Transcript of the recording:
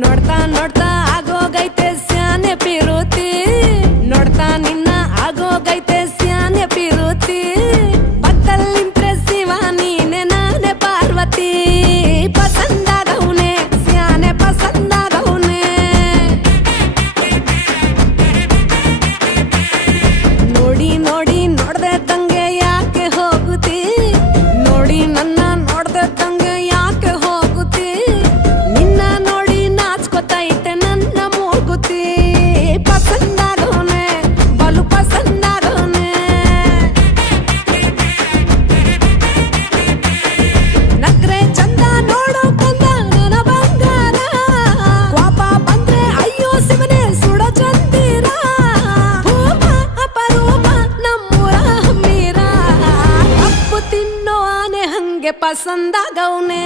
ನೋಡ್ತಾ ನೋಡ್ತಾ ಆಗೋಗೈತೆ ಸ್ಯಾನೆ ಪಿರುತಿ ನೋಡ್ತಾ ನಿನ್ನ ಆಗೋಗೈತೆ ಸ್ಯಾನೆ ಪಿರುತಿ ಪಕ್ಕದಲ್ಲಿಂತ್ರೆ ಶಿವ ನೀನೆ ನಾನೇ ಪಾರ್ವತಿ ಪಸಂದಾಗವ್ನೆ ಸ್ಯಾನೆ ಪಸಂದಾಗವ್ನೆ ನೋಡಿ ನೋಡಿ ನೋಡ್ದೆ ತಂಗೆ ಯಾಕೆ ಹೋಗುತ್ತಿ ನೋಡಿ ನನ್ನ ನೋಡ್ದೆ ತಂಗೆ ಯಾಕೆ ಹೋಗುತ್ತಿ ನಿನ್ನ ನೋಡಿ ನಾಚ್ಕೊತೈತೆ ನನ್ನ ಮೂಗುತಿ ಪಸಂದಾಗವ್ನೆ ಬಲು ಪಸಂದಾಗವ್ನೆ ನಕ್ರೆ ಚಂದ ನೋಡೋ ಕಂದ ನನ್ನ ಬಂಗಾರ ಕೋಪ ಬಂದ್ರೆ ಅಯ್ಯೋ ಶಿವನೇ ಸುಡೋ ಚಂದಿರ ಭೂಮ ಅಪರೂಪ ನಮ್ಮೂರ ಹಮ್ಮೀರ ಕಪ್ಪು ತಿನ್ನೋ ಆನೆ ಹಂಗೆ ಪಸಂದಾಗವ್ನೆ